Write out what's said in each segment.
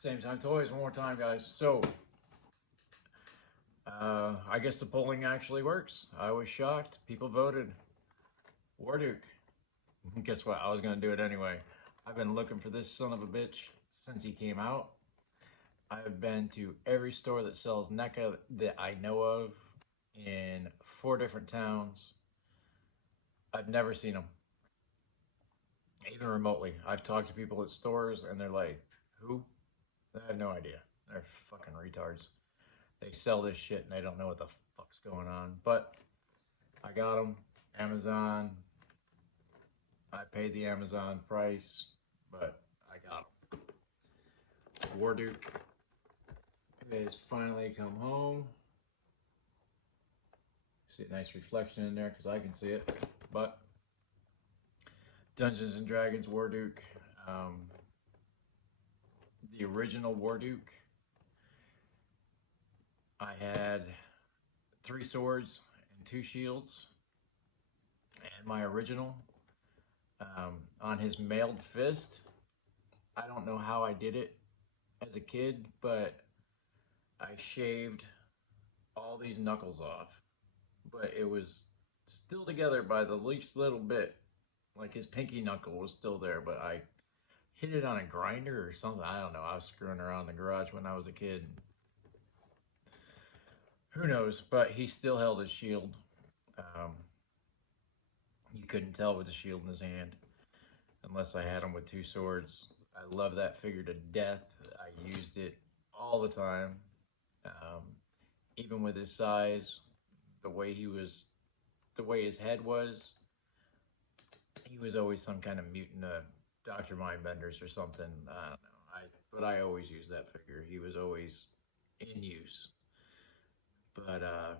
Same time toys, one more time, guys. So, I guess the polling actually works. I was shocked. People voted Warduke. Guess what? I was going to do it anyway. I've been looking for this son of a bitch since he came out. I've been to every store that sells NECA that I know of in 4 different towns. I've never seen them, even remotely. I've talked to people at stores and they're like, who? I have no idea. They're fucking retards. They sell this shit and they don't know what the fuck's going on. But I got them. Amazon. I paid the Amazon price, but I got them. Warduke has finally come home. See a nice reflection in there because I can see it. But Dungeons and Dragons Warduke. The original Warduke. I had 3 swords and 2 shields. And my original, on his mailed fist, I don't know how I did it as a kid, but I shaved all these knuckles off. But it was still together by the least little bit. Like his pinky knuckle was still there, but I hit it on a grinder or something. I don't know. I was screwing around in the garage when I was a kid. Who knows? But he still held his shield. You couldn't tell with the shield in his hand unless I had him with 2 swords. I love that figure to death. I used it all the time. Even with his size, the way his head was, he was always some kind of mutant, Dr. Mindbenders or something. I don't know. But I always used that figure. He was always in use. But I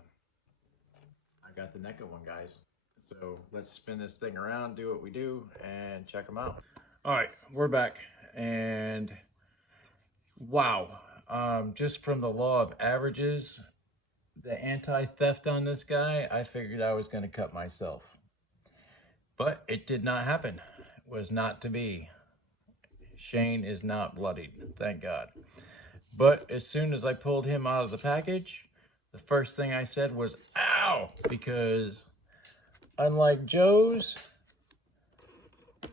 got the NECA one, guys. So let's spin this thing around, do what we do, and check them out. All right, we're back. And wow, just from the law of averages, the anti-theft on this guy, I figured I was going to cut myself. But it did not happen. It was not to be. Shane is not bloodied, thank God. But as soon as I pulled him out of the package, the first thing I said was, ow! Because unlike Joe's,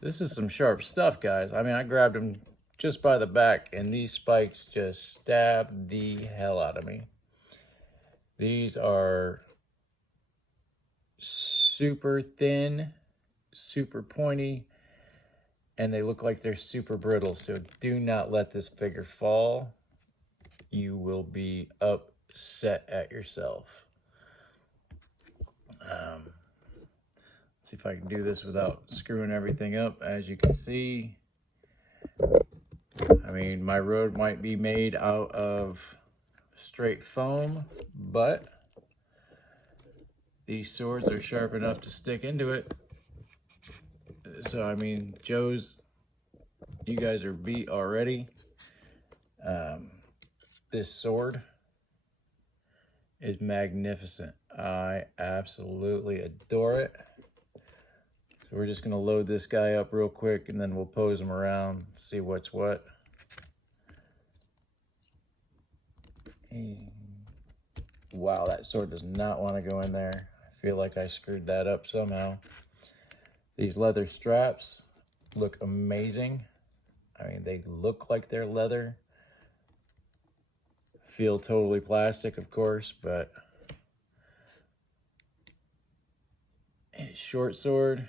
this is some sharp stuff, guys. I mean, I grabbed him just by the back, and these spikes just stabbed the hell out of me. These are super thin, super pointy, and they look like they're super brittle. So do not let this figure fall. You will be upset at yourself. Let's see if I can do this without screwing everything up. As you can see, I mean, my road might be made out of straight foam, but these swords are sharp enough to stick into it. So, I mean, Joe's, you guys are beat already. This sword is magnificent. I absolutely adore it. So we're just gonna load this guy up real quick and then we'll pose him around, see what's what. Wow, that sword does not want to go in there. I feel like I screwed that up somehow. These leather straps look amazing. I mean, they look like they're leather. Feel totally plastic, of course, but short sword.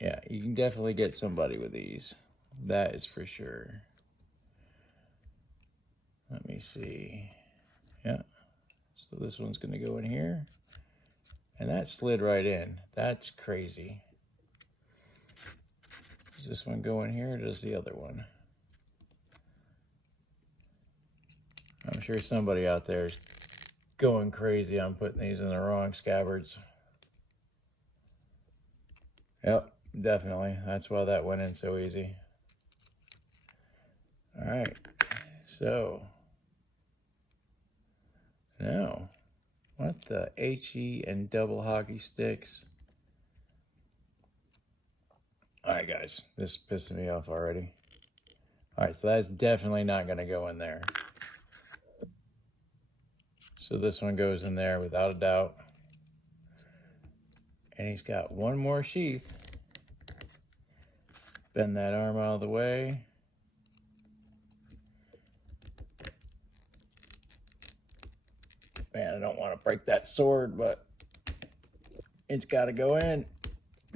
Yeah, you can definitely get somebody with these. That is for sure. Let me see. Yeah. So this one's going to go in here. And that slid right in. That's crazy. Does this one go in here or does the other one? I'm sure somebody out there is going crazy on putting these in the wrong scabbards. Yep, definitely. That's why that went in so easy. All right, so now, what the HE and double hockey sticks? All right, guys, this is pissing me off already. All right, so that's definitely not going to go in there. So this one goes in there without a doubt. And he's got one more sheath. Bend that arm out of the way. Man, I don't want to break that sword, but it's got to go in.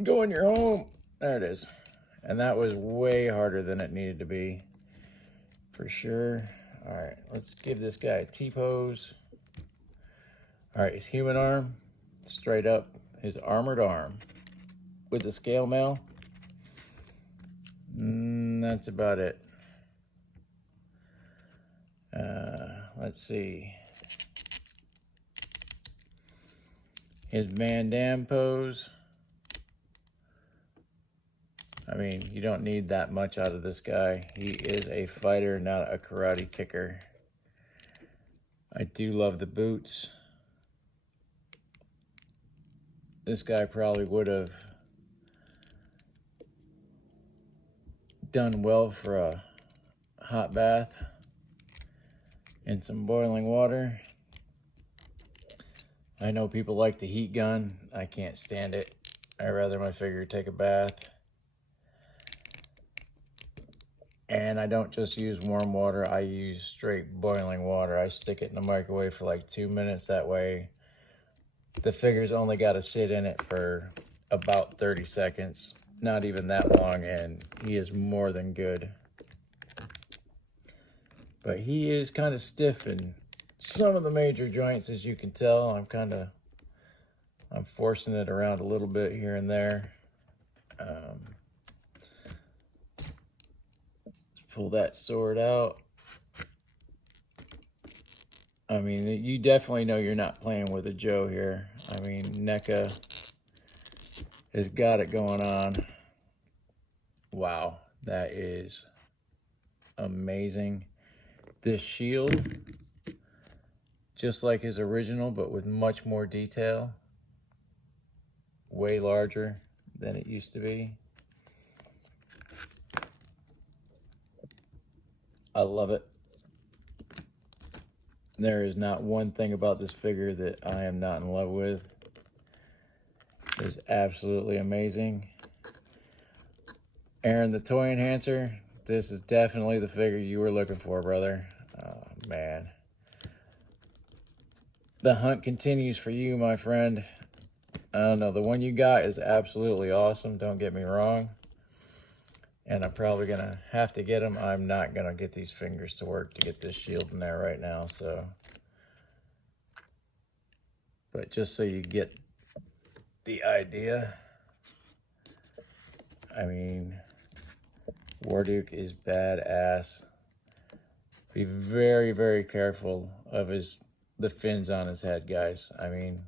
Go in your home. There it is. And that was way harder than it needed to be, for sure. All right, let's give this guy a T-pose. All right, his human arm, straight up, his armored arm with the scale mail. That's about it. Let's see. His Van Damme pose. I mean, you don't need that much out of this guy. He is a fighter, not a karate kicker. I do love the boots. This guy probably would have done well for a hot bath in some boiling water. I know people like the heat gun. I can't stand it. I'd rather my figure take a bath. And I don't just use warm water, I use straight boiling water. I stick it in the microwave for like 2 minutes. That way the figure's only got to sit in it for about 30 seconds. Not even that long, and he is more than good. But he is kind of stiff in some of the major joints, as you can tell. I'm forcing it around a little bit here and there. Pull that sword out. I mean, you definitely know you're not playing with a Joe here. I mean, Neca has got it going on. Wow, that is amazing. This shield, just like his original, but with much more detail. Way larger than it used to be. I love it. There is not one thing about this figure that I am not in love with. It is absolutely amazing. Aaron, the toy enhancer, this is definitely the figure you were looking for, brother. Oh, man. The hunt continues for you, my friend. I don't know, the one you got is absolutely awesome, don't get me wrong. And I'm probably gonna have to get them. I'm not gonna get these fingers to work to get this shield in there right now, so. But just so you get the idea, I mean, Warduke is badass. Be very, very careful of the fins on his head, guys. I mean,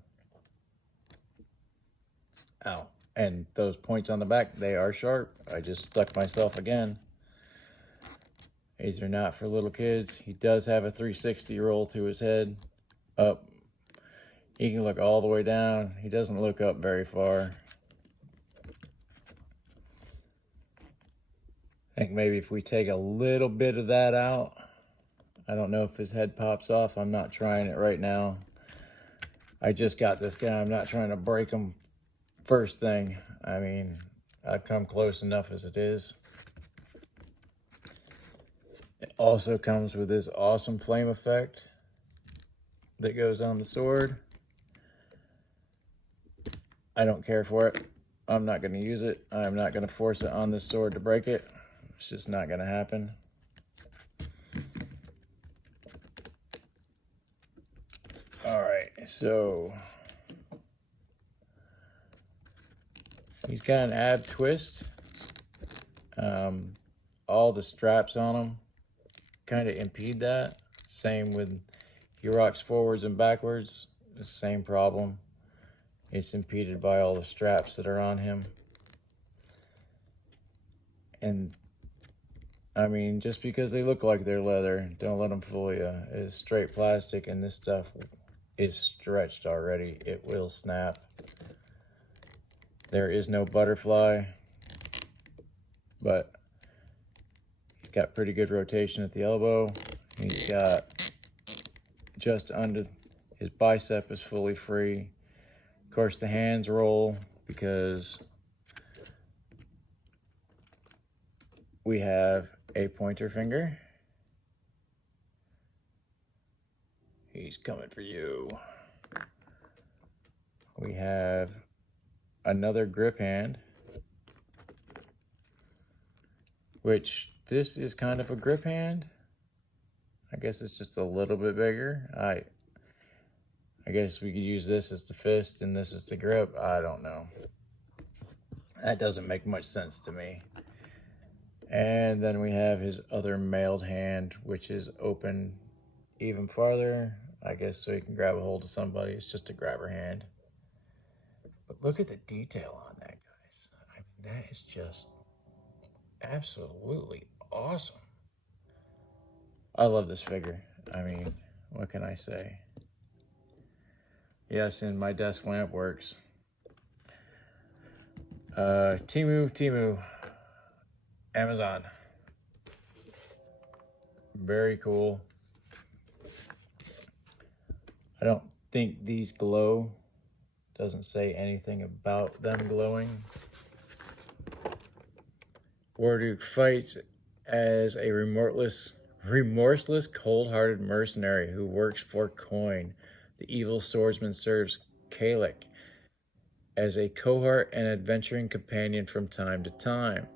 ow. And those points on the back, they are sharp. I just stuck myself again. These are not for little kids. He does have a 360 roll to his head. Up. He can look all the way down. He doesn't look up very far. I think maybe if we take a little bit of that out, I don't know if his head pops off. I'm not trying it right now. I just got this guy. I'm not trying to break him first thing. I mean, I've come close enough as it is. It also comes with this awesome flame effect that goes on the sword. I don't care for it. I'm not going to use it. I'm not going to force it on this sword to break it. It's just not going to happen. All right, so he's got an ab twist. All the straps on him kind of impede that. Same with he rocks forwards and backwards. The same problem. It's impeded by all the straps that are on him. And I mean, just because they look like they're leather, don't let them fool you. It's straight plastic, and this stuff is stretched already. It will snap. There is no butterfly, but got pretty good rotation at the elbow. He's got just under his bicep is fully free. Of course, the hands roll because we have a pointer finger. He's coming for you. We have another grip hand, which this is kind of a grip hand. I guess it's just a little bit bigger. I guess we could use this as the fist and this is the grip. I don't know. That doesn't make much sense to me. And then we have his other mailed hand, which is open even farther. I guess so he can grab a hold of somebody. It's just a grabber hand. But look at the detail on that, guys. I mean, that is just absolutely awesome. I love this figure. I mean, what can I say? Yes, and my desk lamp works. Temu, Amazon. Very cool. I don't think these glow. Doesn't say anything about them glowing. Warduke fights as a remorseless, cold-hearted mercenary who works for coin. The evil swordsman serves Kalik as a cohort and adventuring companion from time to time.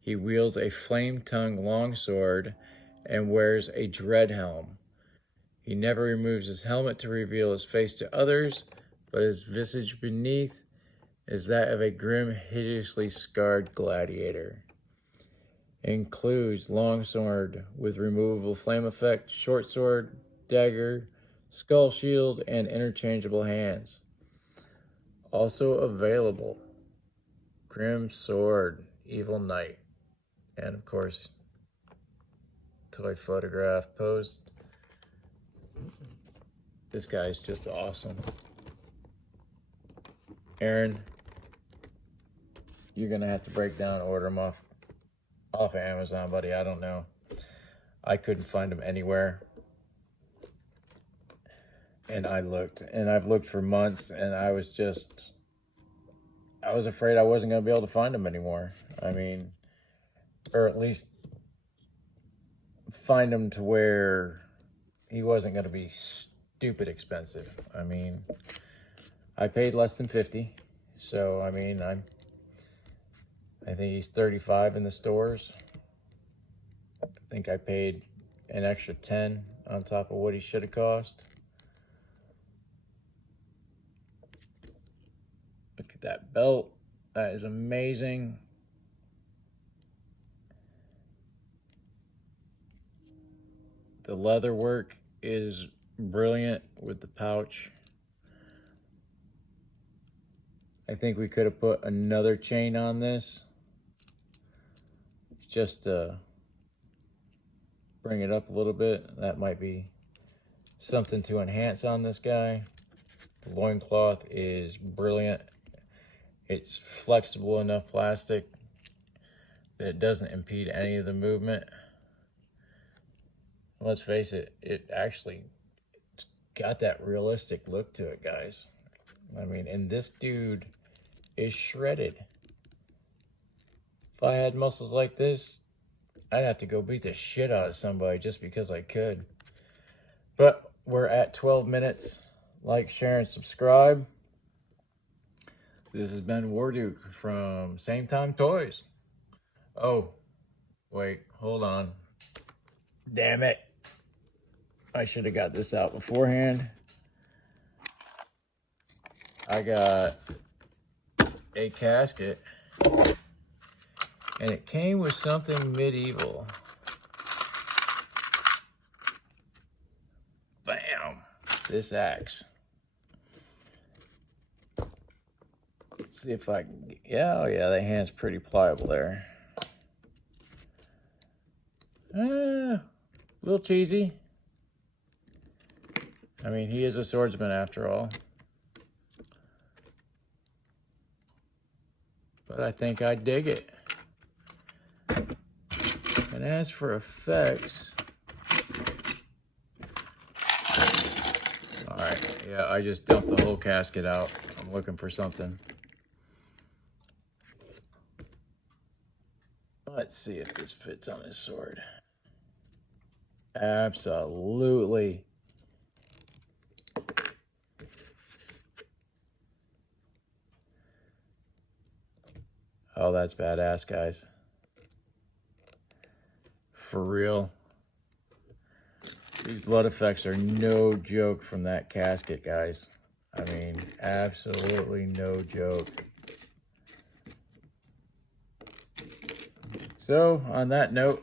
He wields a flame-tongued longsword and wears a dread helm. He never removes his helmet to reveal his face to others, but his visage beneath is that of a grim, hideously scarred gladiator. It includes longsword with removable flame effect, short sword, dagger, skull shield, and interchangeable hands. Also available, grim sword, evil knight, and of course, toy photograph post. This guy's just awesome. Aaron, you're gonna have to break down and order them off of Amazon, buddy. I don't know. I couldn't find them anywhere. And I looked, and I've looked for months, and I was afraid I wasn't gonna be able to find them anymore. I mean, or at least find them to where he wasn't gonna be stupid expensive. I mean, I paid less than 50, so I mean, I think he's 35 in the stores. I think I paid an extra 10 on top of what he should have cost. Look at that belt. That is amazing. The leather work is brilliant with the pouch. I think we could have put another chain on this just to bring it up a little bit. That might be something to enhance on this guy. The loincloth is brilliant. It's flexible enough plastic that it doesn't impede any of the movement. Let's face it, it actually got that realistic look to it, guys. I mean, and this dude is shredded. If I had muscles like this, I'd have to go beat the shit out of somebody just because I could. But we're at 12 minutes. Like, share, and subscribe. This has been Warduke from Same Time Toys. Oh, wait, hold on. Damn it. I should have got this out beforehand. I got a casket, and it came with something medieval. Bam! This axe. Let's see if I can, yeah, oh yeah, that hand's pretty pliable there. A little cheesy. I mean, he is a swordsman after all. But I think I dig it. And as for effects, all right, yeah, I just dumped the whole casket out. I'm looking for something. Let's see if this fits on his sword. Absolutely. Oh, that's badass, guys. For real. These blood effects are no joke from that casket, guys. I mean, absolutely no joke. So, on that note,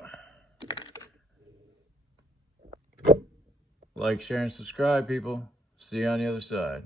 like, share, and subscribe, people. See you on the other side.